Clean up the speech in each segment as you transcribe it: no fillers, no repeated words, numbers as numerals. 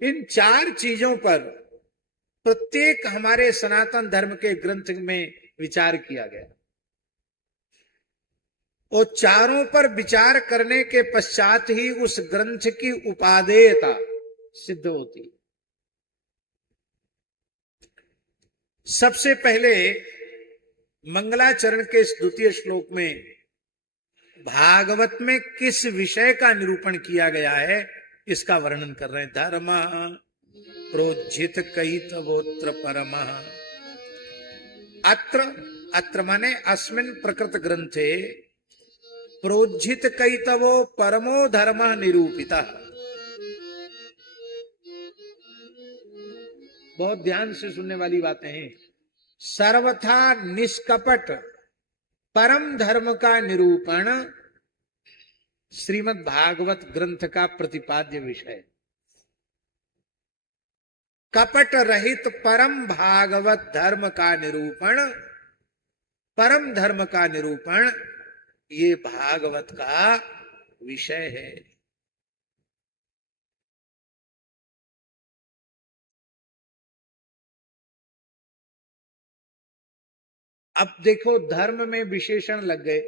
इन चार चीजों पर प्रत्येक हमारे सनातन धर्म के ग्रंथ में विचार किया गया। और चारों पर विचार करने के पश्चात ही उस ग्रंथ की उपादेयता सिद्ध होती। सबसे पहले मंगलाचरण के इस द्वितीय श्लोक में भागवत में किस विषय का निरूपण किया गया है इसका वर्णन कर रहे हैं। धर्म प्रोज्झित कैतवोत्र परम। अत्र माने अस्मिन् प्रकृत ग्रंथे प्रोज्झित कैतवो परमो धर्म निरूपिता। बहुत ध्यान से सुनने वाली बातें हैं। सर्वथा निष्कपट परम धर्म का निरूपण श्रीमद् भागवत ग्रंथ का प्रतिपाद्य विषय। कपट रहित परम भागवत धर्म का निरूपण, परम धर्म का निरूपण ये भागवत का विषय है। अब देखो धर्म में विशेषण लग गए।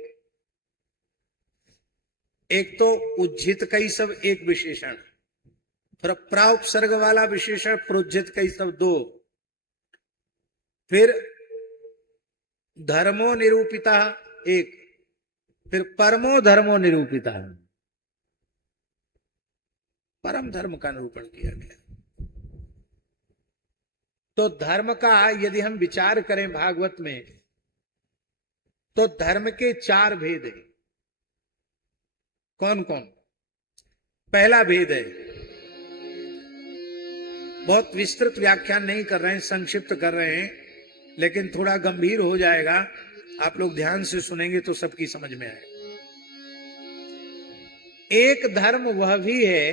एक तो उज्जित कैसव एक विशेषण, फिर प्राउपसर्ग वाला विशेषण प्रोज्झित कैसव दो, फिर धर्मो निरूपिता एक, फिर परमो धर्मो निरूपिता। परम धर्म का निरूपण किया गया। तो धर्म का यदि हम विचार करें भागवत में तो धर्म के चार भेद हैं। कौन कौन? पहला भेद है, बहुत विस्तृत व्याख्यान नहीं कर रहे हैं, संक्षिप्त कर रहे हैं, लेकिन थोड़ा गंभीर हो जाएगा। आप लोग ध्यान से सुनेंगे तो सबकी समझ में आएगा। एक धर्म वह भी है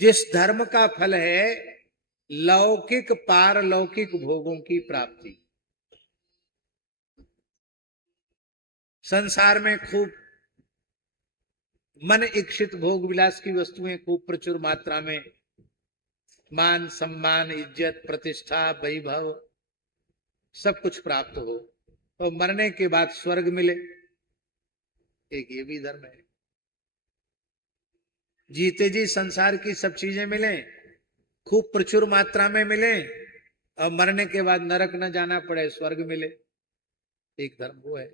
जिस धर्म का फल है लौकिक पारलौकिक भोगों की प्राप्ति। संसार में खूब मन इच्छित भोग विलास की वस्तुएं खूब प्रचुर मात्रा में, मान सम्मान इज्जत प्रतिष्ठा वैभव सब कुछ प्राप्त हो और मरने के बाद स्वर्ग मिले, एक ये भी धर्म है। जीते जी संसार की सब चीजें मिले, खूब प्रचुर मात्रा में मिले और मरने के बाद नरक न जाना पड़े, स्वर्ग मिले, एक धर्म वो है।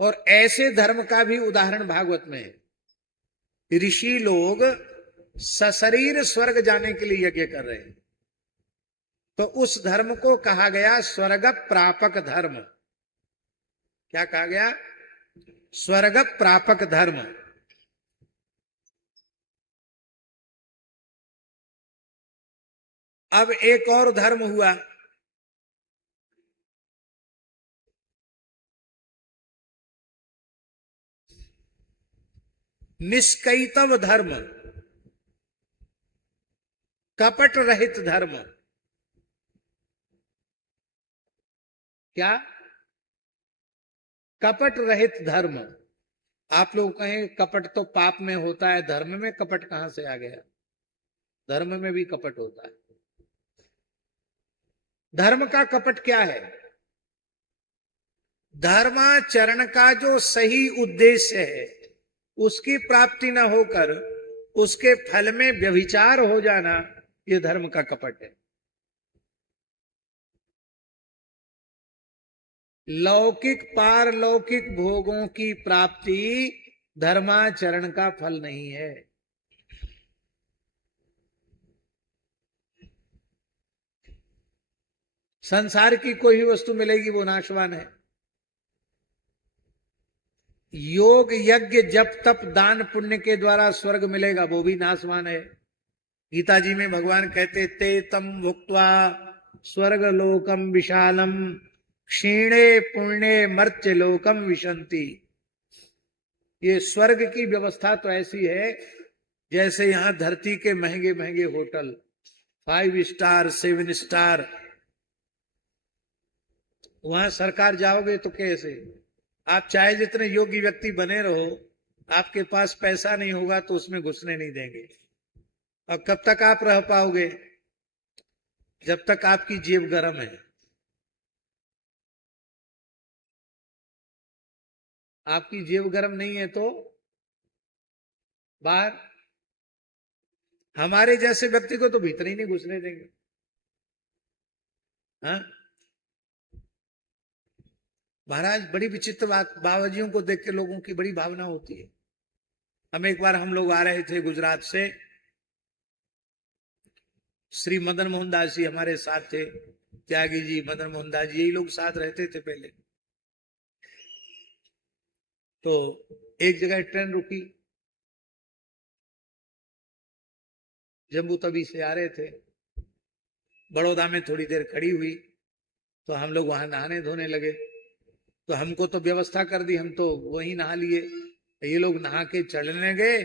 और ऐसे धर्म का भी उदाहरण भागवत में है। ऋषि लोग सशरीर स्वर्ग जाने के लिए यज्ञ कर रहे हैं, तो उस धर्म को कहा गया स्वर्ग प्रापक धर्म। क्या कहा गया? स्वर्ग प्रापक धर्म। अब एक और धर्म हुआ, निष्कैतव धर्म, कपट रहित धर्म। क्या? कपट रहित धर्म। आप लोग कहें कपट तो पाप में होता है, धर्म में कपट कहां से आ गया? धर्म में भी कपट होता है। धर्म का कपट क्या है? धर्माचरण का जो सही उद्देश्य है उसकी प्राप्ति न होकर उसके फल में व्यभिचार हो जाना, यह धर्म का कपट है। लौकिक पारलौकिक भोगों की प्राप्ति धर्माचरण का फल नहीं है। संसार की कोई भी वस्तु मिलेगी वो नाशवान है। योग यज्ञ जप तप दान पुण्य के द्वारा स्वर्ग मिलेगा वो भी नाशवान है। गीता जी में भगवान कहते ते तम भुक्त्वा स्वर्ग लोकम विशालम क्षीणे पुण्य मर्त्य लोकम विशंति। ये स्वर्ग की व्यवस्था तो ऐसी है जैसे यहां धरती के महंगे महंगे होटल, 5 स्टार 7 स्टार, वहां सरकार जाओगे तो कैसे? आप चाहे जितने योग्य व्यक्ति बने रहो, आपके पास पैसा नहीं होगा तो उसमें घुसने नहीं देंगे। अब कब तक आप रह पाओगे? जब तक आपकी जेब गर्म है। आपकी जेब गर्म नहीं है तो बाहर। हमारे जैसे व्यक्ति को तो भीतर ही नहीं घुसने देंगे। हाँ महाराज, बड़ी विचित्र बात, बाबाजियों को देख के लोगों की बड़ी भावना होती है। हम लोग आ रहे थे गुजरात से, श्री मदन मोहन दास जी हमारे साथ थे, त्यागी जी, मदन मोहन दास जी, यही लोग साथ रहते थे पहले। तो एक जगह ट्रेन रुकी, जम्मू तवी से आ रहे थे, बड़ौदा में थोड़ी देर खड़ी हुई, तो हम लोग वहां नहाने धोने लगे। तो हमको तो व्यवस्था कर दी, हम तो वहीं नहा लिए। ये लोग नहा के चढ़ने गए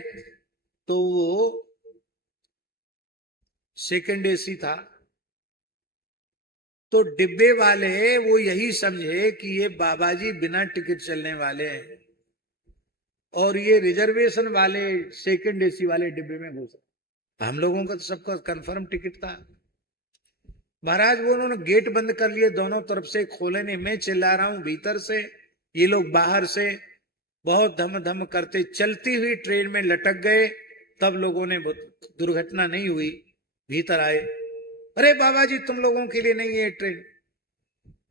तो वो सेकंड एसी था। तो डिब्बे वाले वो यही समझे कि ये बाबा जी बिना टिकट चलने वाले हैं, और ये रिजर्वेशन वाले सेकंड एसी वाले डिब्बे में घुसे। हम लोगों का तो सबका कंफर्म टिकट था। महाराज वो उन्होंने गेट बंद कर लिए दोनों तरफ से, खोले नहीं। मैं चिल्ला रहा हूं भीतर से, ये लोग बाहर से, बहुत धम धम करते चलती हुई ट्रेन में लटक गए। तब लोगों ने, दुर्घटना नहीं हुई, भीतर आए, अरे बाबा जी तुम लोगों के लिए नहीं है ट्रेन।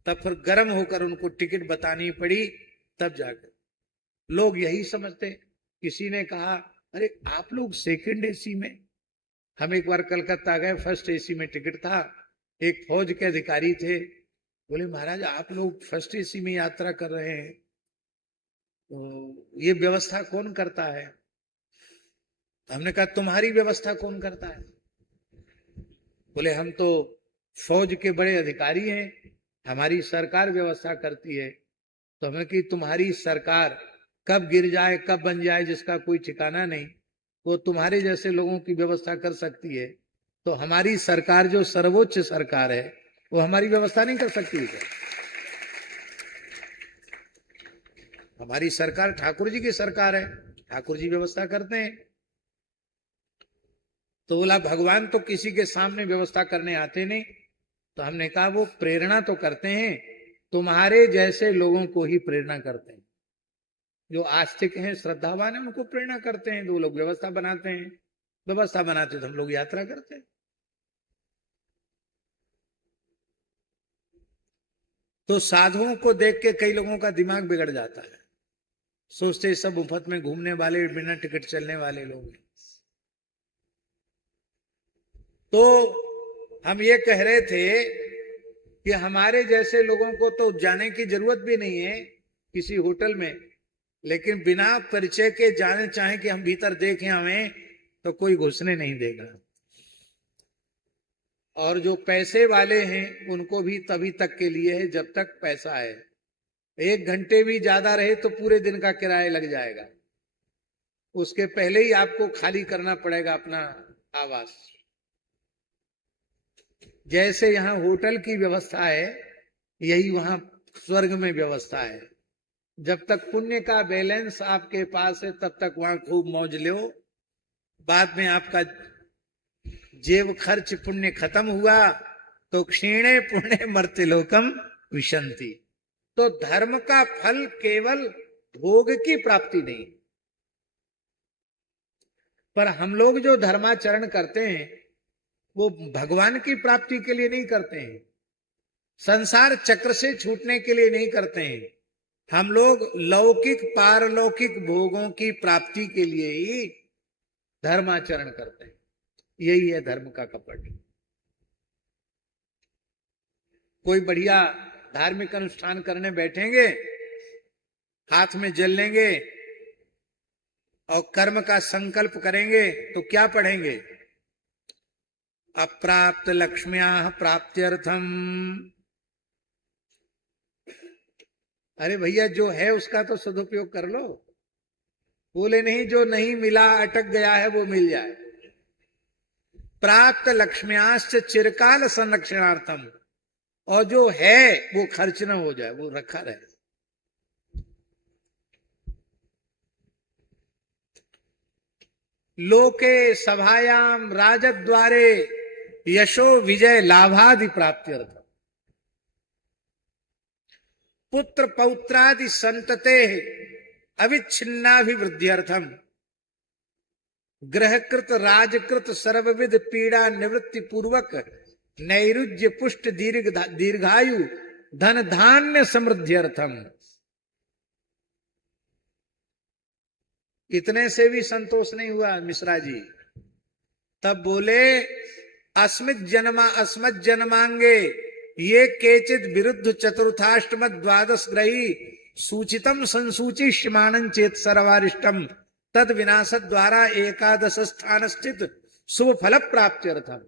तब फिर गर्म होकर उनको टिकट बतानी पड़ी, तब जाकर लोग यही समझते। किसी ने कहा अरे आप लोग सेकंड एसी में। हम एक बार कलकत्ता गए, फर्स्ट एसी में टिकट था, एक फौज के अधिकारी थे, बोले महाराज आप लोग फर्स्ट एसी में यात्रा कर रहे हैं, तो ये व्यवस्था कौन करता है? हमने कहा तुम्हारी व्यवस्था कौन करता है? बोले हम तो फौज के बड़े अधिकारी हैं, हमारी सरकार व्यवस्था करती है। तो हमें कि तुम्हारी सरकार कब गिर जाए कब बन जाए जिसका कोई ठिकाना नहीं, वो तुम्हारे जैसे लोगों की व्यवस्था कर सकती है, तो हमारी सरकार जो सर्वोच्च सरकार है वो हमारी व्यवस्था नहीं कर सकती है? हमारी सरकार ठाकुर जी की सरकार है, ठाकुर जी व्यवस्था करते हैं। तो बोला भगवान तो किसी के सामने व्यवस्था करने आते नहीं। तो हमने कहा वो प्रेरणा तो करते हैं, तुम्हारे जैसे लोगों को ही प्रेरणा करते हैं। जो आस्तिक हैं, श्रद्धावान हैं, उनको प्रेरणा करते हैं, तो वो लोग व्यवस्था बनाते हैं। व्यवस्था बनाते तो हम लोग यात्रा करते हैं। तो साधुओं को देख के कई लोगों का दिमाग बिगड़ जाता है, सोचते सब मुफ्त में घूमने वाले, बिना टिकट चलने वाले लोग हैं। तो हम ये कह रहे थे कि हमारे जैसे लोगों को तो जाने की जरूरत भी नहीं है किसी होटल में, लेकिन बिना परिचय के जाने चाहे कि हम भीतर देखें हमें, तो कोई घुसने नहीं देगा। और जो पैसे वाले हैं उनको भी तभी तक के लिए है जब तक पैसा है। 1 घंटे भी ज्यादा रहे तो पूरे दिन का किराया लग जाएगा, उसके पहले ही आपको खाली करना पड़ेगा अपना आवास। जैसे यहाँ होटल की व्यवस्था है, यही वहां स्वर्ग में व्यवस्था है। जब तक पुण्य का बैलेंस आपके पास है तब तक वहां खूब मौज लो, बाद में आपका जेब खर्च पुण्य खत्म हुआ तो क्षीणे पुण्य मर्त्य लोकम विशंति। तो धर्म का फल केवल भोग की प्राप्ति नहीं, पर हम लोग जो धर्माचरण करते हैं वो भगवान की प्राप्ति के लिए नहीं करते हैं, संसार चक्र से छूटने के लिए नहीं करते हैं। हम लोग लौकिक पारलौकिक भोगों की प्राप्ति के लिए ही धर्माचरण करते हैं। यही है धर्म का कपट। कोई बढ़िया धार्मिक अनुष्ठान करने बैठेंगे, हाथ में जल लेंगे और कर्म का संकल्प करेंगे, तो क्या पढ़ेंगे? अप्राप्त लक्ष्म्या प्राप्त्यर्थम। अरे भैया जो है उसका तो सदुपयोग कर लो। बोले नहीं, जो नहीं मिला अटक गया है वो मिल जाए। प्राप्त लक्ष्म्याश्च चिरकाल संरक्षणार्थम, और जो है वो खर्च न हो जाए, वो रखा रहे। लोके सभायाम राजद्वारे यशो विजय लाभादि प्राप्त्यर्थ पुत्र पौत्रादि संतते अविच्छिन्नाभिवृद्ध्यर्थम ग्रहकृत राजकृत सर्वविध पीड़ा निवृत्ति पूर्वक नैरुज्य पुष्ट दीर्घायु धन धान्य समृद्ध्यर्थम। इतने से भी संतोष नहीं हुआ मिश्रा जी, तब बोले अस्मत् जन्मांगे ये केचित विरुद्ध चतुर्थाष्टम द्वादश ग्रही सूचितम संसूचिष्यमाणं चेत सर्वारिष्टम तद विनाश द्वारा एकादश स्थान स्थित शुभ फल प्राप्त्यर्थम।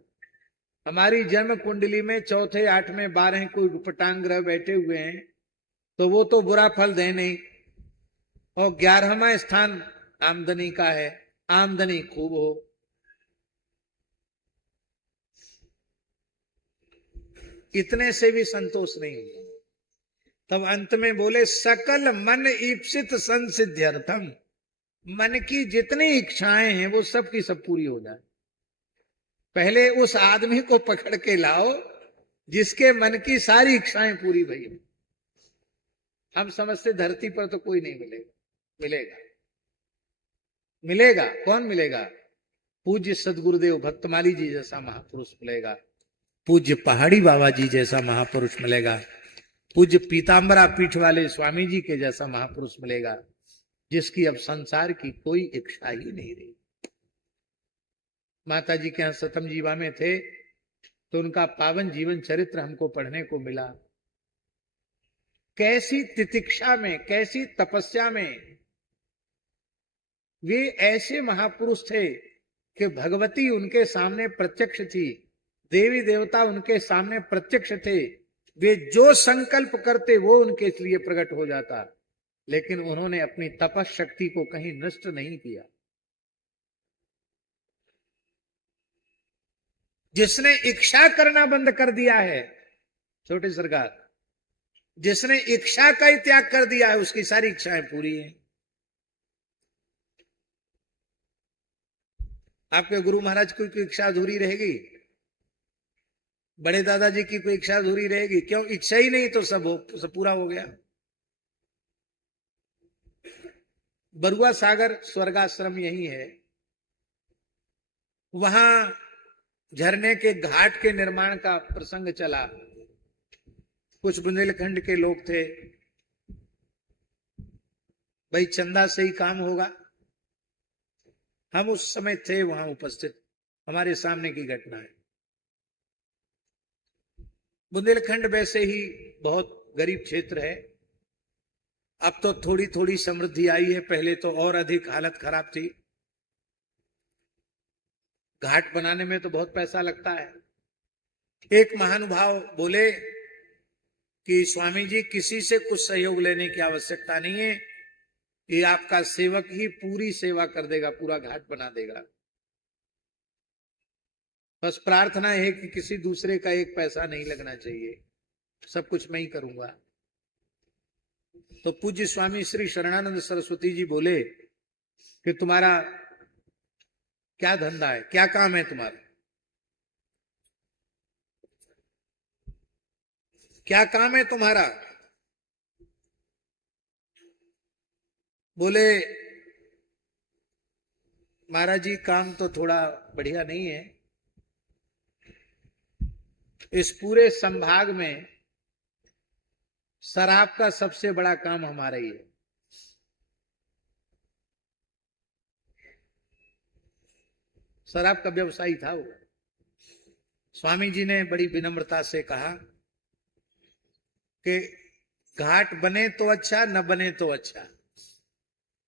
हमारी जन्म कुंडली में चौथे 8वें 12 कोई उपटांग ग्रह बैठे हुए हैं तो वो तो बुरा फल दे नहीं, और 11वां स्थान आमदनी का है, आमदनी खूब हो। इतने से भी संतोष नहीं हुआ, तब अंत में बोले सकल मन ईप्सित संसिद्ध्यर्थम। मन की जितनी इच्छाएं हैं वो सब की सब पूरी हो जाए। पहले उस आदमी को पकड़ के लाओ जिसके मन की सारी इच्छाएं पूरी भई। हम समझते धरती पर तो कोई नहीं मिलेगा, मिलेगा मिलेगा कौन मिलेगा? पूज्य सदगुरुदेव भक्तमाली जी जैसा महापुरुष मिलेगा, पूज्य पहाड़ी बाबा जी जैसा महापुरुष मिलेगा, पूज्य पीताम्बरा पीठ वाले स्वामी जी के जैसा महापुरुष मिलेगा, जिसकी अब संसार की कोई इच्छा ही नहीं रही। माता जी के यहाँ सतम जीवा में थे तो उनका पावन जीवन चरित्र हमको पढ़ने को मिला। कैसी तितिक्षा में, कैसी तपस्या में वे ऐसे महापुरुष थे कि भगवती उनके सामने प्रत्यक्ष थी, देवी देवता उनके सामने प्रत्यक्ष थे। वे जो संकल्प करते वो उनके लिए प्रकट हो जाता, लेकिन उन्होंने अपनी तपस शक्ति को कहीं नष्ट नहीं किया। जिसने इच्छा करना बंद कर दिया है, छोटे सरकार, जिसने इच्छा का ही त्याग कर दिया है उसकी सारी इच्छाएं पूरी हैं। आपके गुरु महाराज की कोई इच्छा अधूरी रहेगी? बड़े दादाजी की कोई इच्छा अधूरी रहेगी? क्यों? इच्छा ही नहीं तो सब पूरा हो गया। बरुआ सागर स्वर्गाश्रम यही है, वहां झरने के घाट के निर्माण का प्रसंग चला। कुछ बुंदेलखंड के लोग थे, भाई चंदा से ही काम होगा। हम उस समय थे वहां उपस्थित, हमारे सामने की घटना है। बुंदेलखंड वैसे ही बहुत गरीब क्षेत्र है, अब तो थोड़ी थोड़ी समृद्धि आई है, पहले तो और अधिक हालत खराब थी। घाट बनाने में तो बहुत पैसा लगता है। एक महानुभाव बोले कि स्वामी जी किसी से कुछ सहयोग लेने की आवश्यकता नहीं है, ये आपका सेवक ही पूरी सेवा कर देगा, पूरा घाट बना देगा। बस प्रार्थना है कि किसी दूसरे का एक पैसा नहीं लगना चाहिए, सब कुछ मैं ही करूंगा। तो पूज्य स्वामी श्री शरणानंद सरस्वती जी बोले कि तुम्हारा क्या धंधा है, क्या काम है तुम्हारा, क्या काम है तुम्हारा? बोले महाराज जी काम तो थोड़ा बढ़िया नहीं है, इस पूरे संभाग में शराब का सबसे बड़ा काम हमारा ही है। शराब का व्यवसायी था वो। स्वामी जी ने बड़ी विनम्रता से कहा कि घाट बने तो अच्छा, न बने तो अच्छा,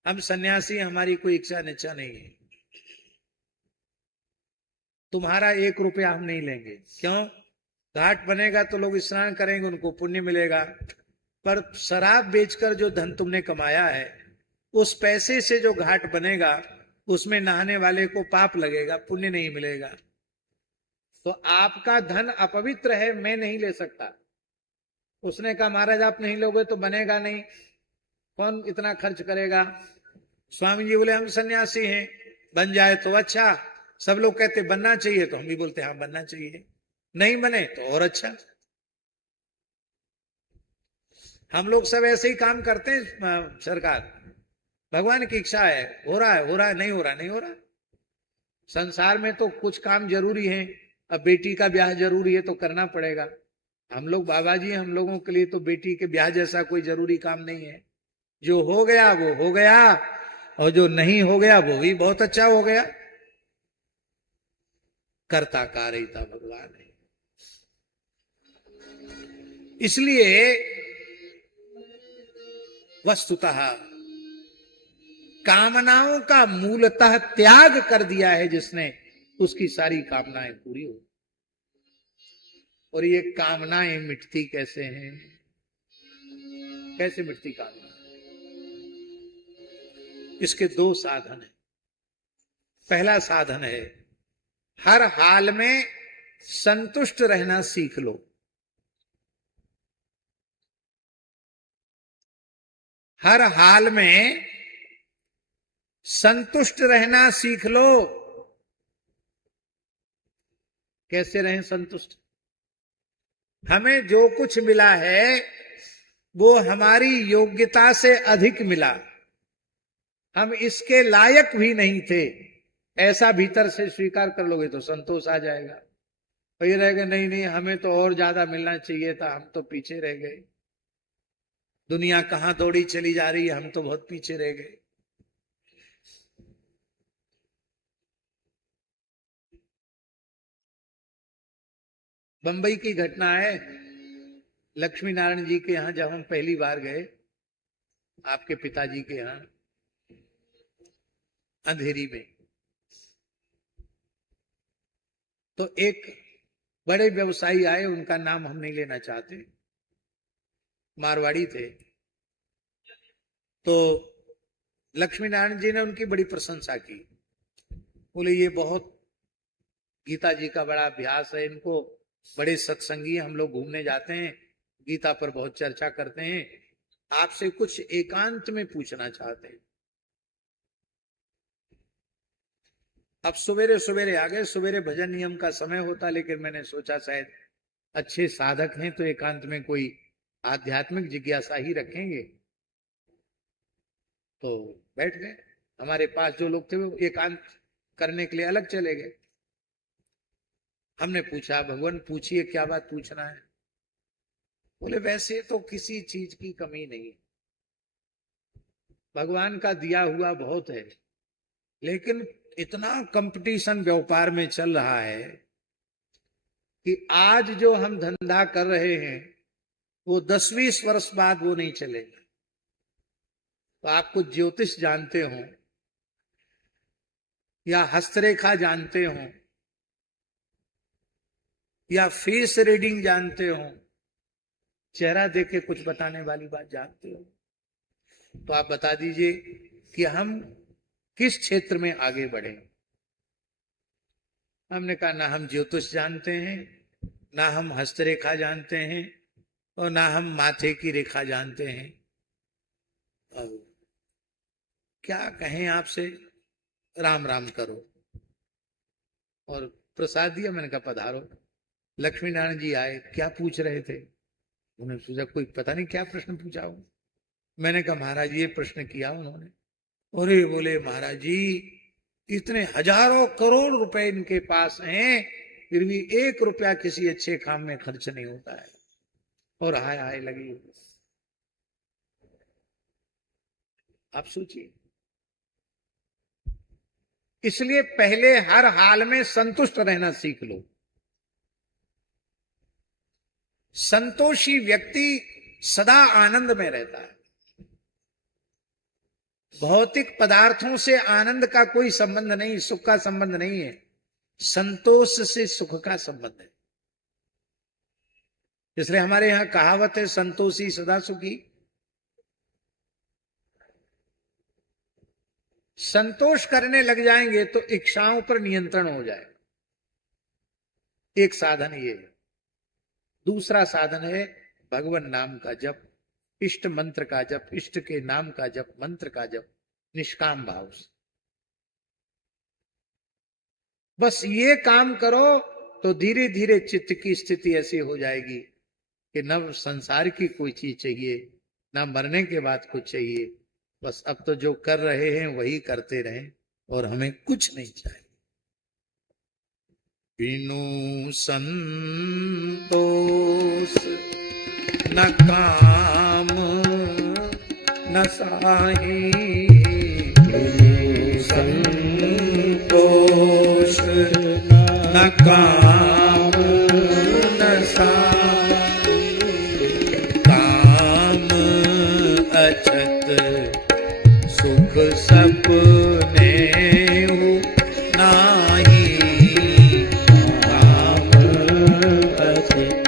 हम सन्यासी, हमारी कोई इच्छा निच्छा नहीं है, तुम्हारा 1 रुपया हम नहीं लेंगे। क्यों? घाट बनेगा तो लोग स्नान करेंगे, उनको पुण्य मिलेगा, पर शराब बेचकर जो धन तुमने कमाया है उस पैसे से जो घाट बनेगा उसमें नहाने वाले को पाप लगेगा, पुण्य नहीं मिलेगा। तो आपका धन अपवित्र है, मैं नहीं ले सकता। उसने कहा महाराज आप नहीं लोगे तो बनेगा नहीं, कौन इतना खर्च करेगा? स्वामी जी बोले हम सन्यासी हैं, बन जाए तो अच्छा, सब लोग कहते बनना चाहिए तो हम भी बोलते हाँ बनना चाहिए, नहीं बने तो और अच्छा। हम लोग सब ऐसे ही काम करते हैं सरकार, भगवान की इच्छा है, हो रहा है, हो रहा है, नहीं हो रहा, नहीं हो रहा। संसार में तो कुछ काम जरूरी है, अब बेटी का ब्याह जरूरी है तो करना पड़ेगा। हम लोग बाबा जी, हम लोगों के लिए तो बेटी के ब्याह जैसा कोई जरूरी काम नहीं है। जो हो गया वो हो गया, और जो नहीं हो गया वो भी बहुत अच्छा हो गया। कर्ता कारयिता भगवान है। इसलिए वस्तुतः कामनाओं का मूलतः त्याग कर दिया है जिसने, उसकी सारी कामनाएं पूरी हो। और ये कामनाएं मिटती कैसे हैं? कैसे मिटती कामना? इसके दो साधन है। पहला साधन है, हर हाल में संतुष्ट रहना सीख लो। हर हाल में संतुष्ट रहना सीख लो। कैसे रहें संतुष्ट? हमें जो कुछ मिला है वो हमारी योग्यता से अधिक मिला, हम इसके लायक भी नहीं थे, ऐसा भीतर से स्वीकार कर लोगे तो संतोष आ जाएगा। और ये रहेगा नहीं नहीं हमें तो और ज्यादा मिलना चाहिए था, हम तो पीछे रह गए, दुनिया कहां दौड़ी चली जा रही है, हम तो बहुत पीछे रह गए। बंबई की घटना है, लक्ष्मी नारायण जी के यहां जब हम पहली बार गए, आपके पिताजी के यहां अंधेरी में, तो एक बड़े व्यवसायी आए, उनका नाम हम नहीं लेना चाहते, मारवाड़ी थे। तो लक्ष्मी नारायण जी ने उनकी बड़ी प्रशंसा की, बोले ये बहुत गीता जी का बड़ा अभ्यास है इनको, बड़े सत्संगी, हम लोग घूमने जाते हैं, गीता पर बहुत चर्चा करते हैं, आपसे कुछ एकांत में पूछना चाहते हैं। अब सवेरे सवेरे आ गए, सवेरे भजन नियम का समय होता, लेकिन मैंने सोचा शायद अच्छे साधक हैं तो एकांत में कोई आध्यात्मिक जिज्ञासा ही रखेंगे, तो बैठ गए। हमारे पास जो लोग थे वो एकांत करने के लिए अलग चले गए। हमने पूछा, भगवान पूछिए क्या बात पूछना है? बोले वैसे तो किसी चीज की कमी नहीं, भगवान का दिया हुआ बहुत है, लेकिन इतना कंपटीशन व्यापार में चल रहा है कि आज जो हम धंधा कर रहे हैं वो 10-20 वर्ष बाद वो नहीं चलेगा। तो आप कुछ ज्योतिष जानते हो या हस्तरेखा जानते हो या फेस रीडिंग जानते हो, चेहरा देख के कुछ बताने वाली बात जानते हो, तो आप बता दीजिए कि हम किस क्षेत्र में आगे बढ़े। हमने कहा ना हम ज्योतिष जानते हैं, ना हम हस्तरेखा जानते हैं, और ना हम माथे की रेखा जानते हैं। अब क्या कहें आपसे, राम राम करो। और प्रसाद दिया, मैंने कहा पधारो। लक्ष्मी नारायण जी आए, क्या पूछ रहे थे? उन्होंने सोचा कोई पता नहीं क्या प्रश्न पूछा हो। मैंने कहा महाराज ये प्रश्न किया उन्होंने। अरे बोले महाराज जी इतने हजारों करोड़ रुपए इनके पास हैं, फिर भी 1 रुपया किसी अच्छे काम में खर्च नहीं होता है, और हाय हाय लगी। आप सोचिए। इसलिए पहले हर हाल में संतुष्ट रहना सीख लो। संतोषी व्यक्ति सदा आनंद में रहता है। भौतिक पदार्थों से आनंद का कोई संबंध नहीं, सुख का संबंध नहीं है, संतोष से सुख का संबंध है। इसलिए हमारे यहां कहावत है, संतोषी सदा सुखी। संतोष करने लग जाएंगे तो इच्छाओं पर नियंत्रण हो जाएगा। एक साधन ये है। दूसरा साधन है भगवान नाम का जप, इष्ट मंत्र का जप, इष्ट के नाम का जप, मंत्र का जप, निष्काम भाव से। बस ये काम करो तो धीरे धीरे चित्त की स्थिति ऐसी हो जाएगी कि न संसार की कोई चीज चाहिए, ना मरने के बाद कुछ चाहिए। बस अब तो जो कर रहे हैं वही करते रहें और हमें कुछ नहीं चाहिए। बिनु संतोष न काम न साही, बिनु संतोष न काम न साही, काम अछत सुख सपने नाही, काम अछत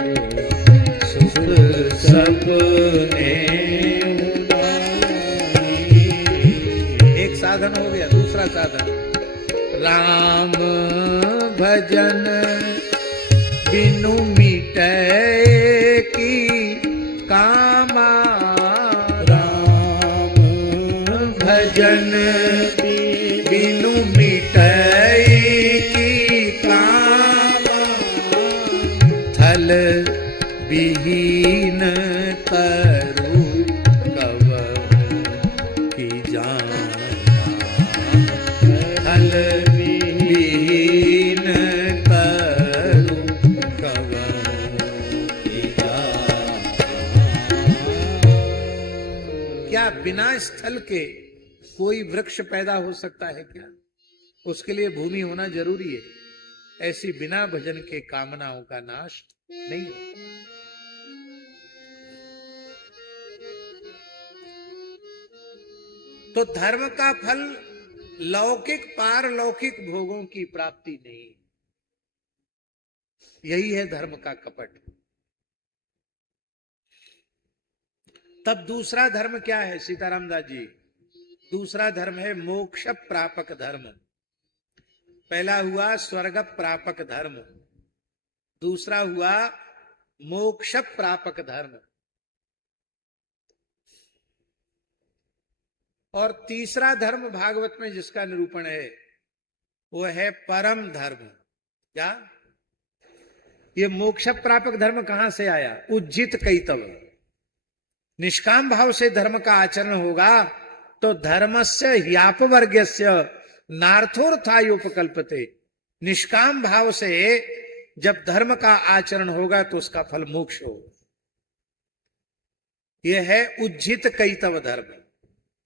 सुख सपने नाही। एक साधन हो गया, दूसरा साधन राम भजन बिनु मिटे की कामा, राम भजन बिनु मिटे की कामा, थल विहीन तरु कव की जाना, थल विहीन तरु कव की जाना। क्या बिना स्थल के कोई वृक्ष पैदा हो सकता है क्या? उसके लिए भूमि होना जरूरी है। ऐसी बिना भजन के कामनाओं का नाश नहीं है। तो धर्म का फल लौकिक पारलौकिक भोगों की प्राप्ति नहीं, यही है धर्म का कपट। तब दूसरा धर्म क्या है सीताराम दास जी? दूसरा धर्म है मोक्ष प्रापक धर्म। पहला हुआ स्वर्ग प्रापक धर्म, दूसरा हुआ मोक्ष प्रापक धर्म, और तीसरा धर्म भागवत में जिसका निरूपण है वो है परम धर्म। क्या? ये मोक्ष प्रापक धर्म कहां से आया? उज्जित कैतव। निष्काम भाव से धर्म का आचरण होगा तो धर्मस्य ह्यापवर्ग्यस्य नार्थोर्थायोपकल्पते। निष्काम भाव से जब धर्म का आचरण होगा तो उसका फल मोक्ष होगा। यह है उज्जित कैतव धर्म।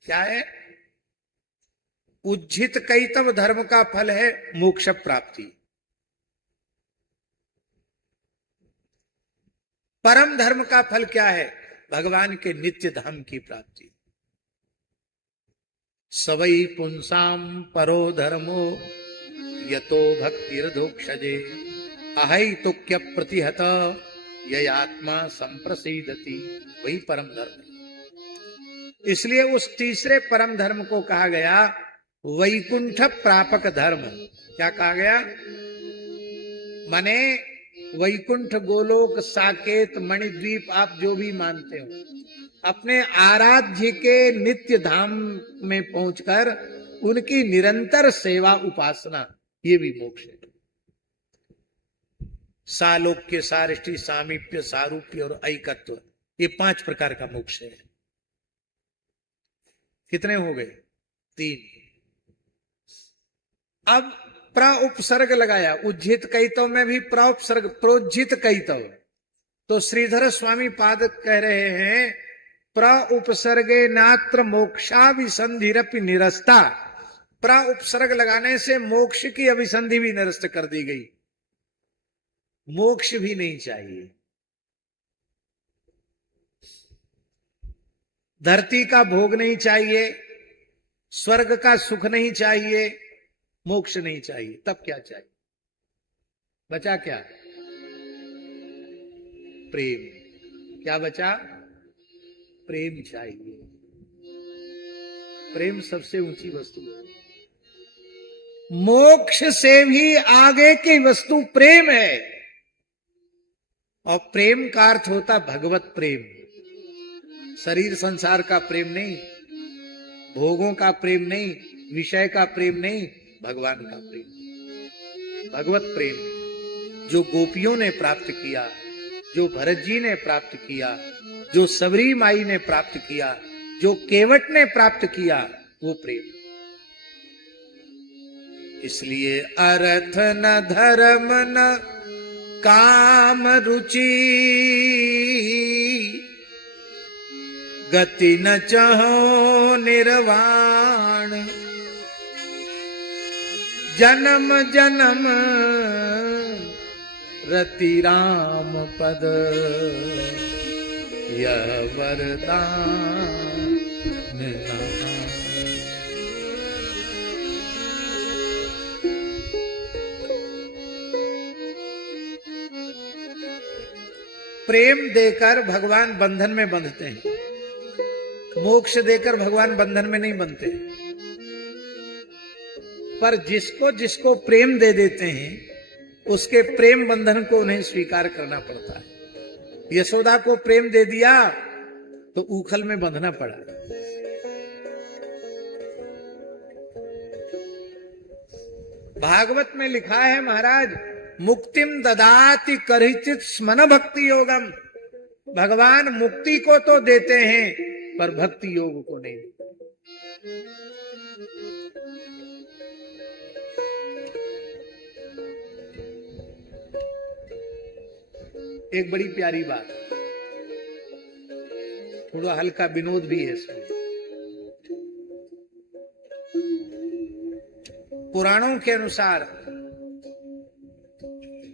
क्या है? उज्जित कैतव धर्म का फल है मोक्ष प्राप्ति। परम धर्म का फल क्या है? भगवान के नित्य धाम की प्राप्ति। सवै पुंसाम परो धर्मो यतो भक्तिर्धोक्षजे अहैतुक्य प्रतिहत ययात्मा संप्रसीदति। वही परम धर्म। इसलिए उस तीसरे परम धर्म को कहा गया वैकुंठ प्रापक धर्म। क्या कहा गया? माने वैकुंठ, गोलोक, साकेत, मणिद्वीप, आप जो भी मानते हो, अपने आराध्य के नित्य धाम में पहुंचकर उनकी निरंतर सेवा उपासना, ये भी मोक्ष है। सालोक्य, सारिष्टि, सामीप्य, सारूप्य और ऐकत्व, ये 5 प्रकार का मोक्ष है। कितने हो गए? 3। अब प्र उपसर्ग लगाया। उज्जित कैतव में भी प्र उपसर्ग, प्रोज्जित कैतव। तो श्रीधर स्वामी पाद कह रहे हैं प्र उपसर्गे नात्र मोक्षा विसंधिरपि निरस्ता। प्र उपसर्ग लगाने से मोक्ष की अभिसंधि भी निरस्त कर दी गई। मोक्ष भी नहीं चाहिए, धरती का भोग नहीं चाहिए, स्वर्ग का सुख नहीं चाहिए, मोक्ष नहीं चाहिए। तब क्या चाहिए? बचा क्या? प्रेम। क्या बचा? प्रेम चाहिए। प्रेम सबसे ऊंची वस्तु है। मोक्ष से भी आगे की वस्तु प्रेम है। और प्रेम का अर्थ होता भगवत प्रेम। शरीर संसार का प्रेम नहीं, भोगों का प्रेम नहीं, विषय का प्रेम नहीं, भगवान का प्रेम। भगवत प्रेम जो गोपियों ने प्राप्त किया, जो भरत जी ने प्राप्त किया, जो सबरी माई ने प्राप्त किया, जो केवट ने प्राप्त किया, वो प्रेम। इसलिए अर्थ न धर्म न काम रुचि, गति न चाहो निर्वाण, जन्म जन्म रति राम पद, यह वरदान निधान। प्रेम देकर भगवान बंधन में बंधते हैं, मोक्ष देकर भगवान बंधन में नहीं बंधते। पर जिसको जिसको प्रेम दे देते हैं, उसके प्रेम बंधन को उन्हें स्वीकार करना पड़ता है। यशोदा को प्रेम दे दिया तो उखल में बंधना पड़ा। भागवत में लिखा है महाराज, मुक्तिम ददाति करहिचित स्मन भक्ति योगम। भगवान मुक्ति को तो देते हैं पर भक्ति योग को नहीं देते। एक बड़ी प्यारी बात, थोड़ा हल्का विनोद भी है इसमें। पुराणों के अनुसार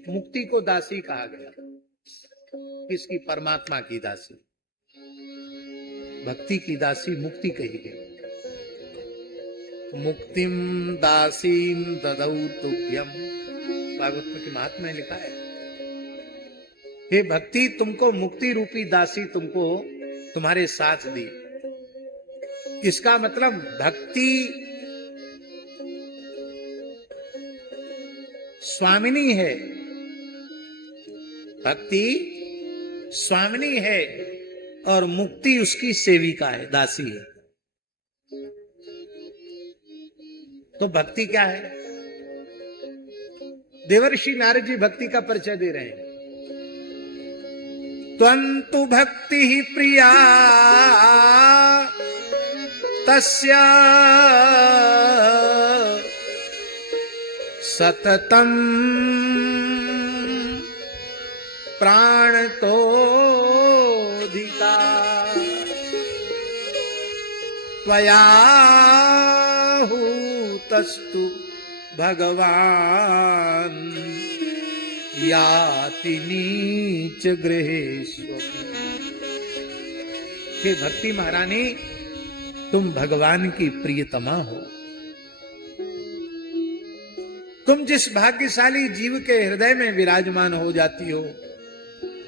मुक्ति को दासी कहा गया। किसकी? परमात्मा की दासी। भक्ति की दासी मुक्ति कही गई। मुक्तिम दासीम ददौ तुभ्यम, भागवत में महात्मा में लिखा है, हे भक्ति, तुमको मुक्ति रूपी दासी तुमको तुम्हारे साथ दी। इसका मतलब भक्ति स्वामिनी है, भक्ति स्वामिनी है और मुक्ति उसकी सेविका है, दासी है। तो भक्ति क्या है? देवर्षि नारद जी भक्ति का परिचय दे रहे हैं। त्वन्तु भक्ति ही प्रिया तस्या सततम प्राण तो धिका, त्वया हूतस्तु भगवान याति नीच गृहेष्वपि। हे भक्ति महारानी, तुम भगवान की प्रियतमा हो। तुम जिस भाग्यशाली जीव के हृदय में विराजमान हो जाती हो,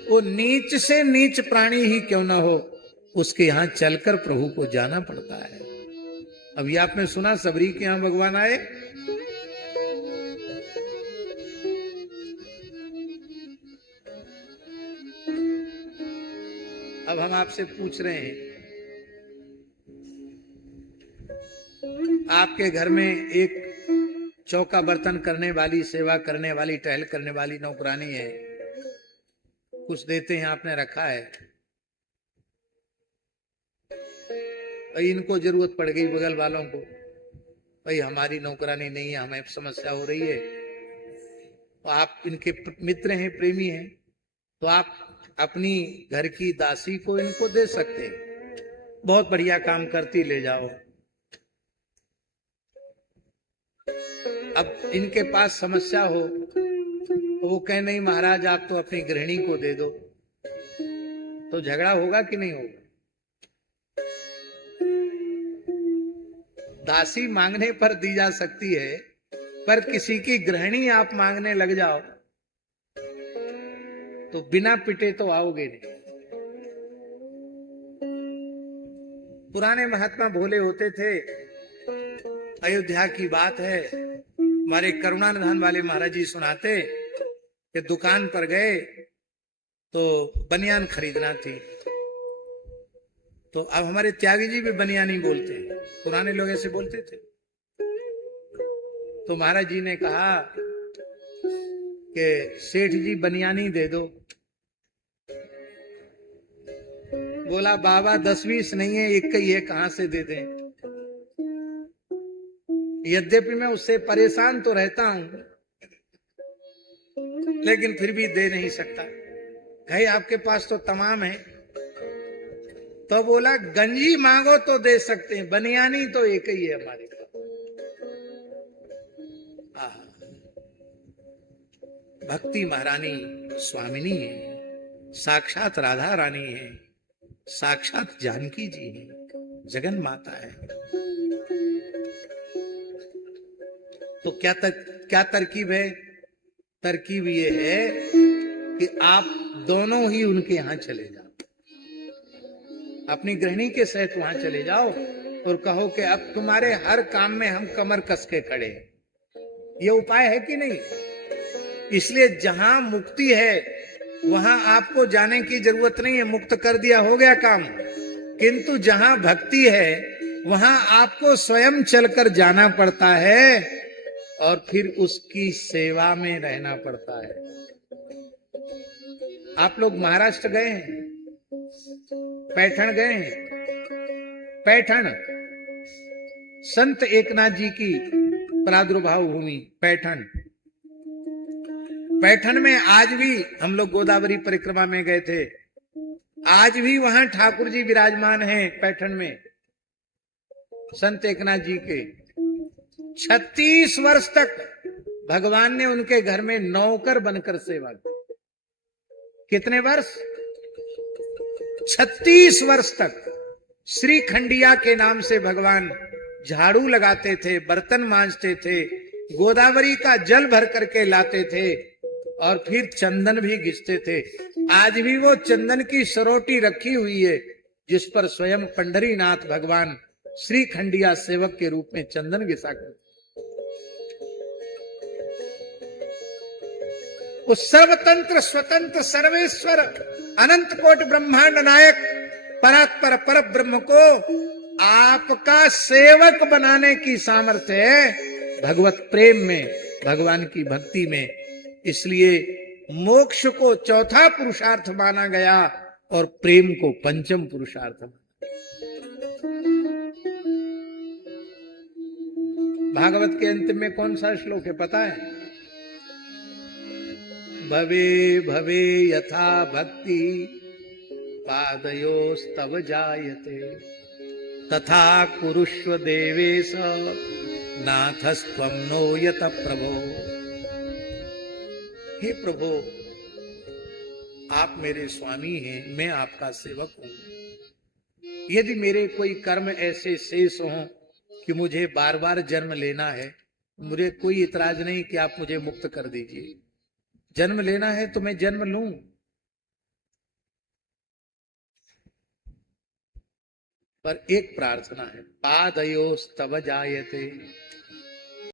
वो नीच से नीच प्राणी ही क्यों ना हो, उसके यहां चलकर प्रभु को जाना पड़ता है। अभी आपने सुना सबरी के यहां भगवान आए। अब हम आपसे पूछ रहे हैं, आपके घर में एक चौका बर्तन करने वाली, सेवा करने वाली, टहल करने वाली नौकरानी है, कुछ देते हैं, आपने रखा है, भाई इनको जरूरत पड़ गई बगल वालों को, भाई हमारी नौकरानी नहीं है, हमें समस्या हो रही है, तो आप इनके मित्र हैं, प्रेमी हैं, तो आप अपनी घर की दासी को इनको दे सकते हैं। बहुत बढ़िया काम करती, ले जाओ। अब इनके पास समस्या हो तो वो कहे नहीं महाराज आप तो अपनी गृहिणी को दे दो, तो झगड़ा होगा कि नहीं होगा? दासी मांगने पर दी जा सकती है, पर किसी की गृहिणी आप मांगने लग जाओ तो बिना पिटे तो आओगे नहीं। पुराने महात्मा भोले होते थे। अयोध्या की बात है, हमारे करुणानिधान वाले महाराज जी सुनाते कि दुकान पर गए तो बनियान खरीदना थी। तो अब हमारे त्यागी जी भी बनियानी बोलते हैं, पुराने लोग ऐसे बोलते थे। तो महाराज जी ने कहा कि सेठ जी बनियानी दे दो। बोला बाबा 10-20 नहीं है, एक ही है, कहां से दे दें। यद्यपि मैं उससे परेशान तो रहता हूं, लेकिन फिर भी दे नहीं सकता। भाई आपके पास तो तमाम है। तो बोला गंजी मांगो तो दे सकते हैं, बनियानी तो एक ही है हमारे पास। भक्ति महारानी स्वामिनी है, साक्षात राधा रानी है, साक्षात जानकी जी है, जगन माता है। तो क्या तरकीब है? तरकीब ये है कि आप दोनों ही उनके यहां चले जाओ, अपनी गृहिणी के सहित वहां चले जाओ और कहो कि अब तुम्हारे हर काम में हम कमर कस के खड़े हैं। ये उपाय है कि नहीं? इसलिए जहां मुक्ति है वहां आपको जाने की जरूरत नहीं है, मुक्त कर दिया, हो गया काम। किंतु जहां भक्ति है वहां आपको स्वयं चलकर जाना पड़ता है और फिर उसकी सेवा में रहना पड़ता है। आप लोग महाराष्ट्र गए हैं, पैठण गए हैं? पैठण संत एकनाथ जी की प्रादुर्भाव भूमि पैठण। पैठण में आज भी हम लोग गोदावरी परिक्रमा में गए थे, आज भी वहां ठाकुर जी विराजमान हैं पैठण में, संत एकनाथ जी के। 36 वर्ष तक भगवान ने उनके घर में नौकर बनकर सेवा की। कितने वर्ष? 36 वर्ष तक। श्री खंडिया के नाम से भगवान झाड़ू लगाते थे, बर्तन मांजते थे, गोदावरी का जल भर करके लाते थे और फिर चंदन भी घिसते थे। आज भी वो चंदन की सरोटी रखी हुई है जिस पर स्वयं पंढरीनाथ भगवान श्री खंडिया सेवक के रूप में चंदन घिसा कर। उस सर्वतंत्र स्वतंत्र सर्वेश्वर अनंत कोटि ब्रह्मांड नायक परात्पर पर ब्रह्म को आपका सेवक बनाने की सामर्थ्य है भगवत प्रेम में, भगवान की भक्ति में। इसलिए मोक्ष को चौथा पुरुषार्थ माना गया और प्रेम को पंचम पुरुषार्थ माना। भागवत के अंत में कौन सा श्लोक है पता है? भवे भवे यथा भक्ति पादयोस्तव जायते तथा कुरुष्व देवेश नाथस्त्वं नो यत प्रभो। हे प्रभु, आप मेरे स्वामी हैं, मैं आपका सेवक हूं। यदि मेरे कोई कर्म ऐसे शेष हों कि मुझे बार बार जन्म लेना है, मुझे कोई इतराज नहीं कि आप मुझे मुक्त कर दीजिए। जन्म लेना है तो मैं जन्म लूं, पर एक प्रार्थना है, पादयोस्तव जायते,